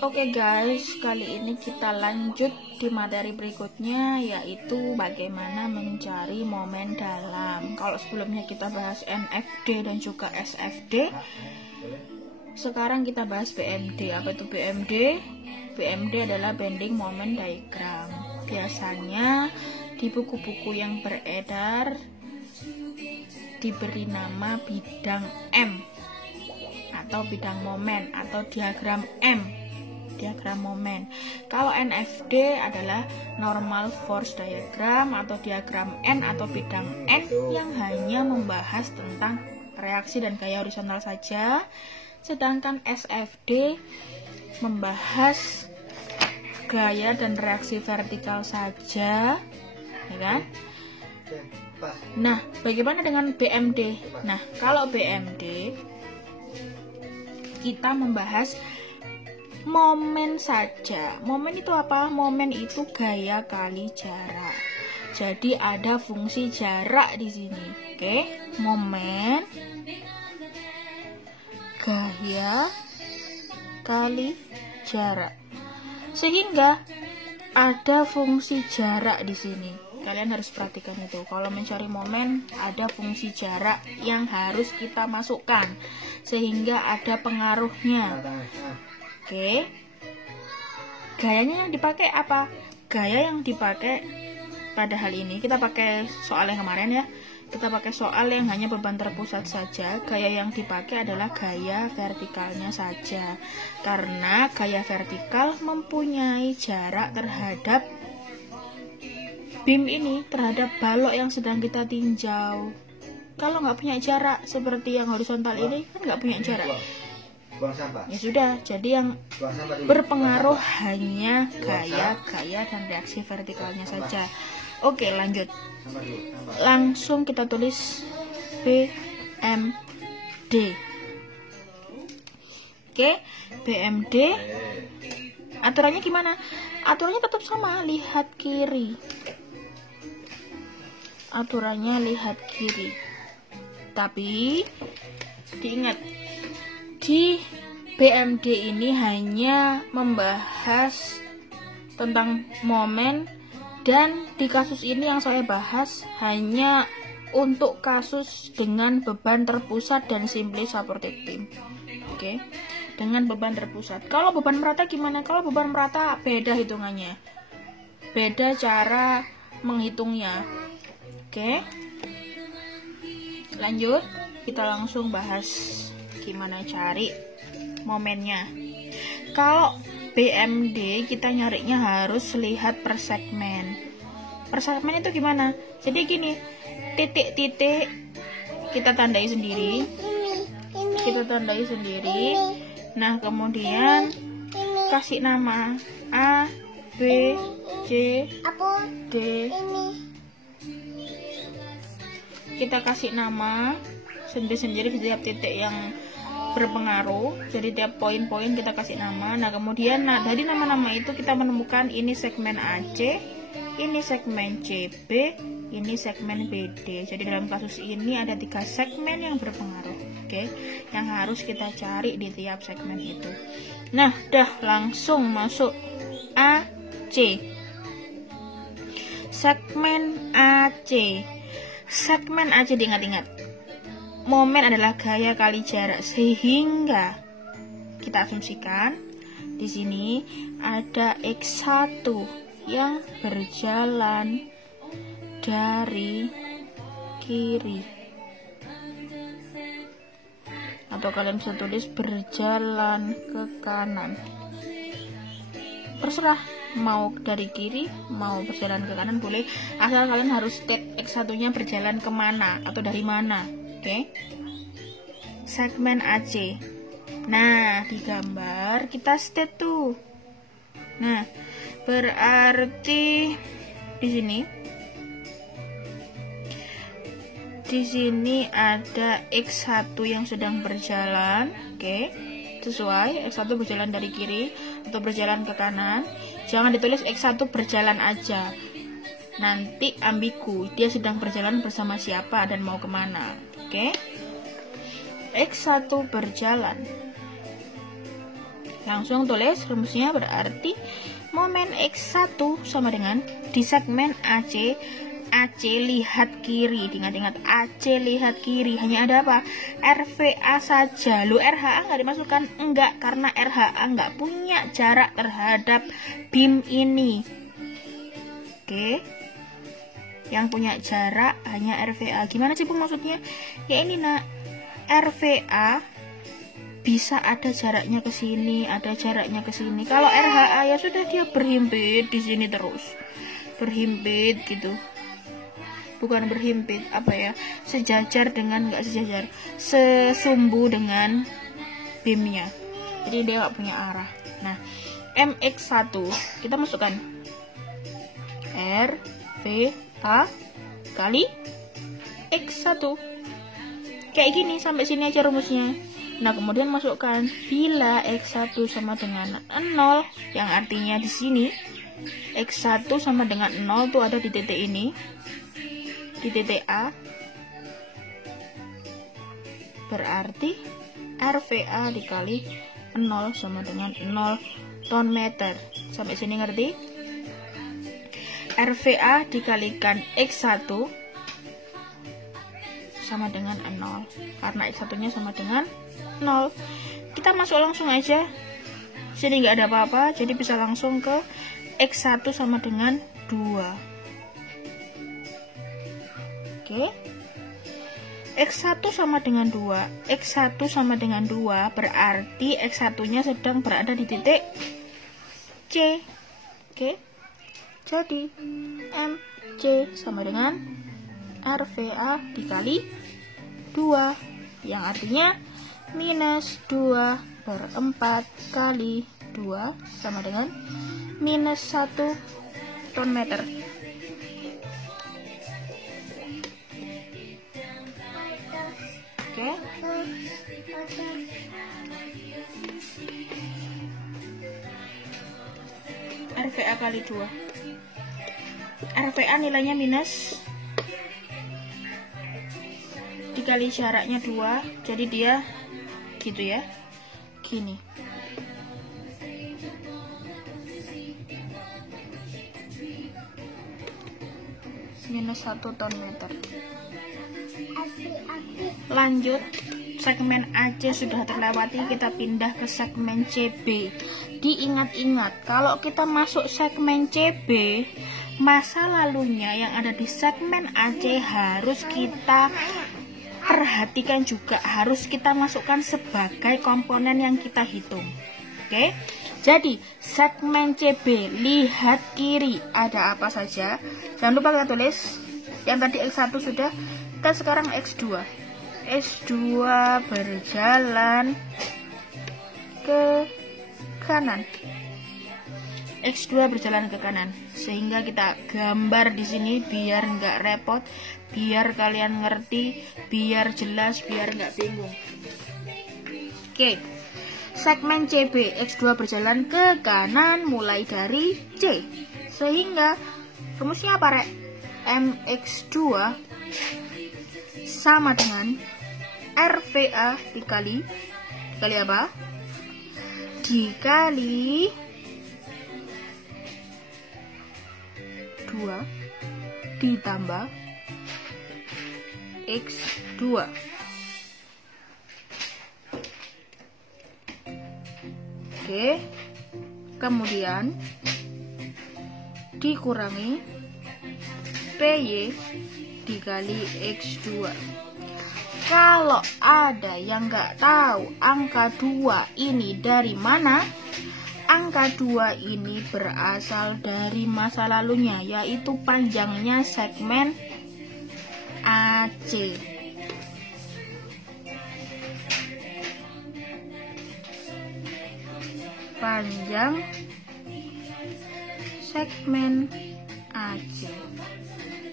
Oke guys, kali ini kita lanjut di materi berikutnya, yaitu bagaimana mencari momen dalam. Kalau sebelumnya kita bahas NFD dan juga SFD, sekarang kita bahas BMD. Apa itu BMD? BMD adalah Bending Moment Diagram. Biasanya di buku-buku yang beredar diberi nama bidang M atau bidang momen atau diagram M, diagram momen. Kalau NFD adalah normal force diagram atau diagram N atau bidang N yang hanya membahas tentang reaksi dan gaya horizontal saja. Sedangkan SFD membahas gaya dan reaksi vertikal saja, ya kan? Nah, bagaimana dengan BMD? Nah, kalau BMD kita membahas momen saja. Momen itu apa? Momen itu gaya kali jarak. Jadi ada fungsi jarak di sini. Oke, momen gaya kali jarak. Sehingga ada fungsi jarak di sini. Kalian harus perhatikan itu. Kalau mencari momen, ada fungsi jarak yang harus kita masukkan sehingga ada pengaruhnya. Oke. Gayanya yang dipakai apa? Gaya yang dipakai pada hal ini, kita pakai soal yang kemarin ya. Kita pakai soal yang hanya beban terpusat saja. Gaya yang dipakai adalah gaya vertikalnya saja. Karena gaya vertikal mempunyai jarak terhadap beam ini, terhadap balok yang sedang kita tinjau. Kalau nggak punya jarak seperti yang horizontal ini, kan nggak punya jarak. Ya sudah, jadi yang berpengaruh hanya gaya dan reaksi vertikalnya saja. Oke, lanjut. Langsung kita tulis BMD. Oke, BMD. Aturannya gimana? Aturannya tetap sama, lihat kiri. Aturannya lihat kiri. Tapi diingat, di BMD ini hanya membahas tentang momen, dan di kasus ini yang saya bahas hanya untuk kasus dengan beban terpusat dan simply supported beam. Oke, dengan beban terpusat. Kalau beban merata gimana? Kalau beban merata beda hitungannya, beda cara menghitungnya. Oke, lanjut, kita langsung bahas gimana cari momennya. Kalau BMD kita nyarinya harus lihat per segmen. Per segmen itu gimana? Jadi gini, titik-titik kita tandai sendiri. Kita tandai sendiri. Nah, kemudian kasih nama A, B, C, D. Kita kasih nama sendiri-sendiri setiap titik yang berpengaruh. Jadi tiap poin-poin kita kasih nama. Nah, kemudian dari nama-nama itu kita menemukan ini segmen AC, ini segmen CB, ini segmen BD. Jadi dalam kasus ini ada 3 segmen yang berpengaruh. Oke, yang harus kita cari di tiap segmen itu. Nah, langsung masuk AC. Segmen AC. Segmen AC diingat-ingat. Momen adalah gaya kali jarak, sehingga kita asumsikan di sini ada X1 yang berjalan dari kiri, atau kalian bisa tulis berjalan ke kanan. Terserah mau dari kiri, mau berjalan ke kanan boleh, asal kalian harus state X1-nya berjalan kemana atau dari mana. Oke, segmen AC. Nah, di gambar kita state tuh. Nah, berarti di sini ada X1 yang sedang berjalan. Oke, sesuai. X1 berjalan dari kiri atau berjalan ke kanan. Jangan ditulis X1 berjalan aja, nanti ambigu, dia sedang berjalan bersama siapa dan mau kemana. Oke, X1 berjalan. Langsung tulis rumusnya, berarti momen X1 sama dengan di segmen AC lihat kiri. Ingat-ingat, AC lihat kiri. Hanya ada apa? RVA saja. Lu RHA nggak dimasukkan? Enggak, karena RHA nggak punya jarak terhadap BIM ini. Oke. Yang punya jarak hanya RVA. Gimana sih Bu maksudnya? Ya ini nak, RVA bisa ada jaraknya ke sini, ada jaraknya ke sini. Kalau RHA ya sudah, dia berhimpit di sini terus. Berhimpit gitu. Bukan berhimpit, apa ya? Sejajar dengan, enggak sejajar. Sesumbu dengan BIM-nya. Jadi dia nggak punya arah. Nah, MX1 kita masukkan RVA kali X1. Kayak gini, sampai sini aja rumusnya. Nah, kemudian masukkan bila X1 sama dengan 0, yang artinya di sini X1 sama dengan 0 tuh ada di titik ini, di titik A, berarti RVA dikali 0 sama dengan 0 ton meter. Sampai sini ngerti? RVA dikalikan X1 sama dengan 0, karena X1 nya sama dengan 0. Kita masuk langsung aja, sini nggak ada apa-apa, jadi bisa langsung ke X1 sama dengan 2. Oke. X1 sama dengan 2. X1 sama dengan 2 berarti X1 nya sedang berada di titik C. Oke. Jadi MC sama dengan RVA dikali 2, yang artinya minus 2/4 kali 2 sama dengan minus 1 ton meter. Oke. RVA kali 2. RVA nilainya minus, dikali jaraknya 2, jadi dia gitu ya, gini. Minus 1 ton meter. Lanjut, segmen AC sudah terlewati, kita pindah ke segmen CB. Diingat-ingat, kalau kita masuk segmen CB, masa lalunya yang ada di segmen AC harus kita perhatikan juga, harus kita masukkan sebagai komponen yang kita hitung. Oke, jadi segmen CB lihat kiri, ada apa saja? Jangan lupa kita tulis. Yang tadi X1 sudah, kita sekarang X2. X2 berjalan ke kanan. X2 berjalan ke kanan, sehingga kita gambar di sini biar nggak repot, biar kalian ngerti, biar jelas, biar nggak bingung. Oke, segmen CB X2 berjalan ke kanan mulai dari C, sehingga rumusnya apa, Rek? MX2 sama dengan RVA dikali apa? Dikali 2 ditambah X2. Oke, kemudian dikurangi PY dikali X2. Kalau ada yang nggak tahu angka 2 ini dari mana, angka 2 ini berasal dari masa lalunya, yaitu panjangnya segmen AC. Panjang segmen AC.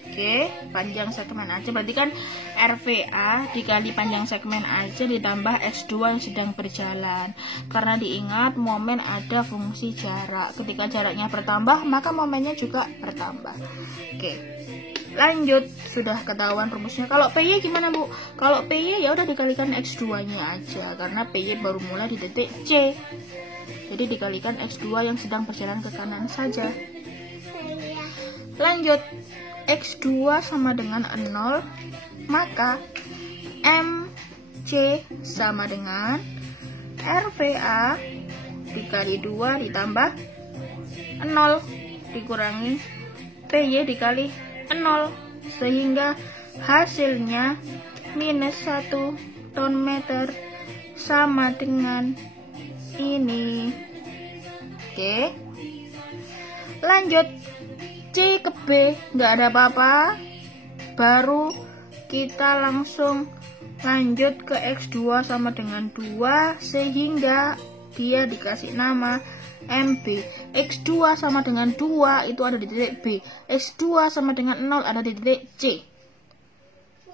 Oke, panjang segmen AC berarti kan RVA dikali panjang segmen AC ditambah X2 yang sedang berjalan. Karena diingat momen ada fungsi jarak. Ketika jaraknya bertambah, maka momennya juga bertambah. Oke. Lanjut, sudah ketahuan rumusnya. Kalau PY gimana, Bu? Kalau PY ya udah dikalikan X2-nya aja, karena PY baru mulai di titik C. Jadi dikalikan X2 yang sedang berjalan ke kanan saja. Lanjut, X2 sama dengan 0, maka MC sama dengan RVA dikali 2 ditambah 0 dikurangi PY dikali 0, sehingga hasilnya minus 1 ton meter sama dengan ini. Oke, lanjut, C ke B nggak ada apa-apa, baru kita langsung lanjut ke X2 sama dengan 2, sehingga dia dikasih nama MB. X2 sama dengan 2 itu ada di titik B, X2 sama dengan 0 ada di titik C.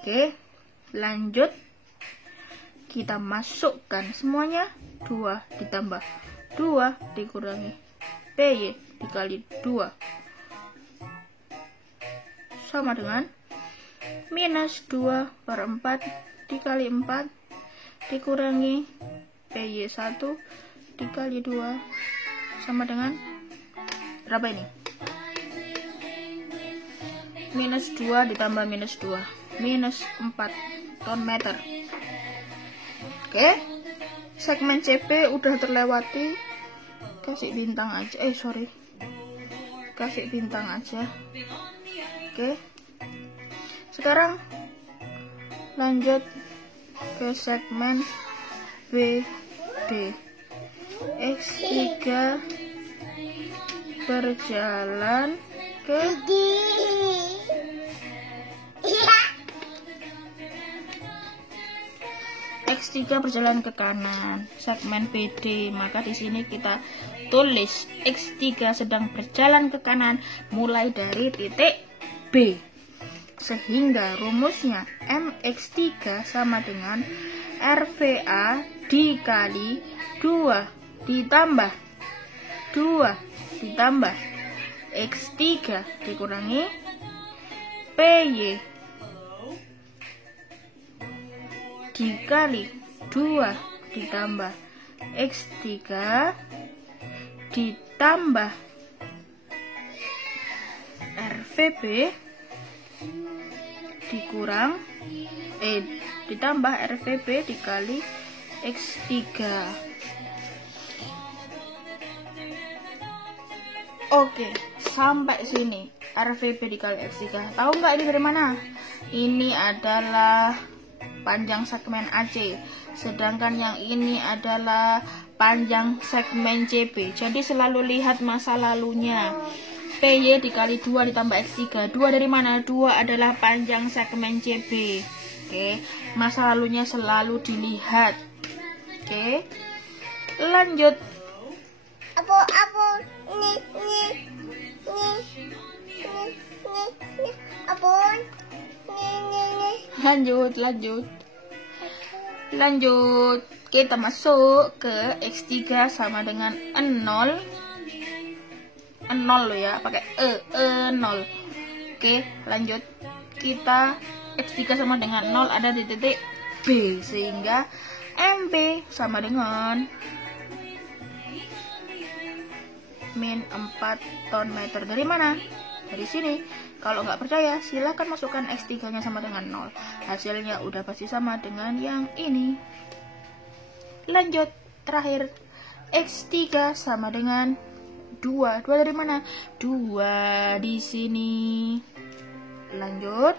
Oke, lanjut, kita masukkan semuanya. 2 ditambah 2 dikurangi PY dikali 2 sama dengan minus 2 per 4 dikali 4 dikurangi PY 1 dikali 2 sama dengan berapa ini? Minus 2 ditambah minus 2, minus 4 ton meter. Oke, segmen CP udah terlewati, kasih bintang aja, kasih bintang aja. Oke, sekarang lanjut ke segmen BD. X3 berjalan ke X3 berjalan ke kanan, segmen BD. Maka di sini kita tulis X3 sedang berjalan ke kanan mulai dari titik B, sehingga rumusnya MX3 sama dengan RVA dikali 2 ditambah 2 ditambah X3 dikurangi PY dikali 2 ditambah X3 ditambah RVB dikurang ditambah RVB dikali X3. Oke, sampai sini RVB dikali X3. Tahu nggak ini dari mana? Ini adalah panjang segmen AC, sedangkan yang ini adalah panjang segmen CB. Jadi selalu lihat masa lalunya. PY dikali 2 ditambah X3. 2 dari mana? 2 adalah panjang segmen CB. Oke, masa lalunya selalu dilihat. Oke, lanjut. Lanjut, kita masuk ke X3 sama dengan 0 loh ya, pakai 0. Oke, lanjut, kita X3 sama dengan 0 ada di titik B, sehingga MB sama dengan min 4 ton meter. Dari mana? Dari sini. Kalau nggak percaya, silahkan masukkan X3 nya sama dengan 0. Hasilnya udah pasti sama dengan yang ini. Lanjut, terakhir X3 sama dengan 2. 2 dari mana? 2 di sini. Lanjut,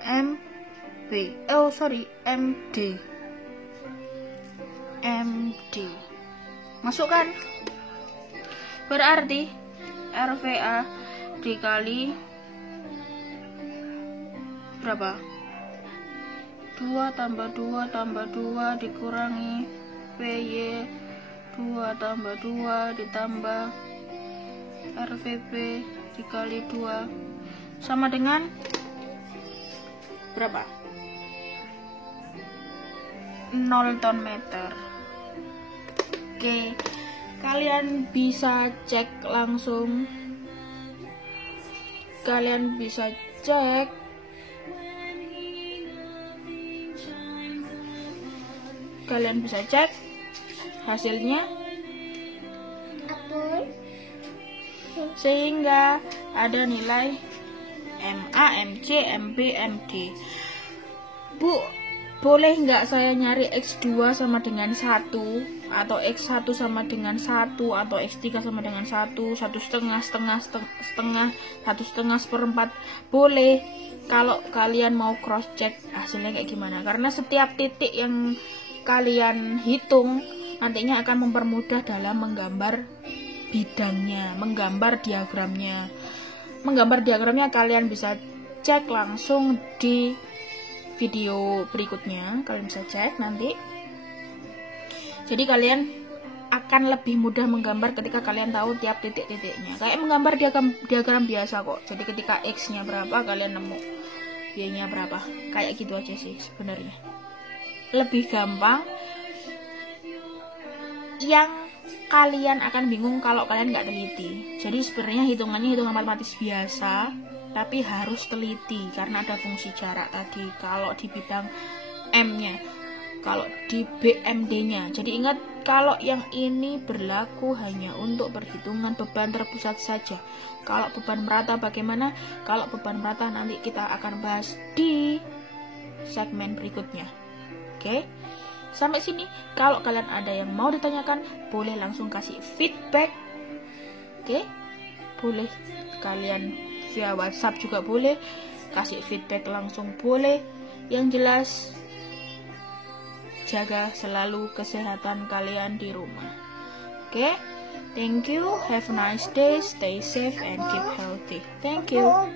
MD. Masukkan. Berarti RVA dikali berapa? 2 tambah 2 tambah 2 dikurangi PY 2 tambah 2 ditambah RVB dikali 2 sama dengan berapa? 0 ton meter. Oke, kalian bisa cek langsung. Kalian bisa cek hasilnya sehingga ada nilai MA, MC, MB, MD. Bu, boleh nggak saya nyari X2 sama dengan 1, atau X1 sama dengan 1, atau X3 sama dengan 1, 1,5, 1,4? Boleh, kalau kalian mau cross check hasilnya kayak gimana, karena setiap titik yang kalian hitung nantinya akan mempermudah dalam menggambar bidangnya, menggambar diagramnya. Menggambar diagramnya kalian bisa cek langsung di video berikutnya, kalian bisa cek nanti. Jadi kalian akan lebih mudah menggambar ketika kalian tahu tiap titik-titiknya. Kayak menggambar diagram biasa kok. Jadi ketika X-nya berapa, kalian nemu Y-nya berapa. Kayak gitu aja sih sebenarnya. Lebih gampang. Yang kalian akan bingung kalau kalian nggak teliti. Jadi sebenarnya hitungannya hitungan matematis biasa, tapi harus teliti karena ada fungsi jarak tadi. Kalau di bidang M-nya, kalau di BMD-nya. Jadi ingat, kalau yang ini berlaku hanya untuk perhitungan beban terpusat saja. Kalau beban merata bagaimana? Kalau beban merata nanti kita akan bahas di segmen berikutnya. Oke? Sampai sini, kalau kalian ada yang mau ditanyakan, boleh langsung kasih feedback. Oke? Boleh kalian via WhatsApp juga boleh, kasih feedback langsung boleh. Yang jelas, jaga selalu kesehatan kalian di rumah. Oke? Thank you, have a nice day, stay safe and keep healthy. Thank you.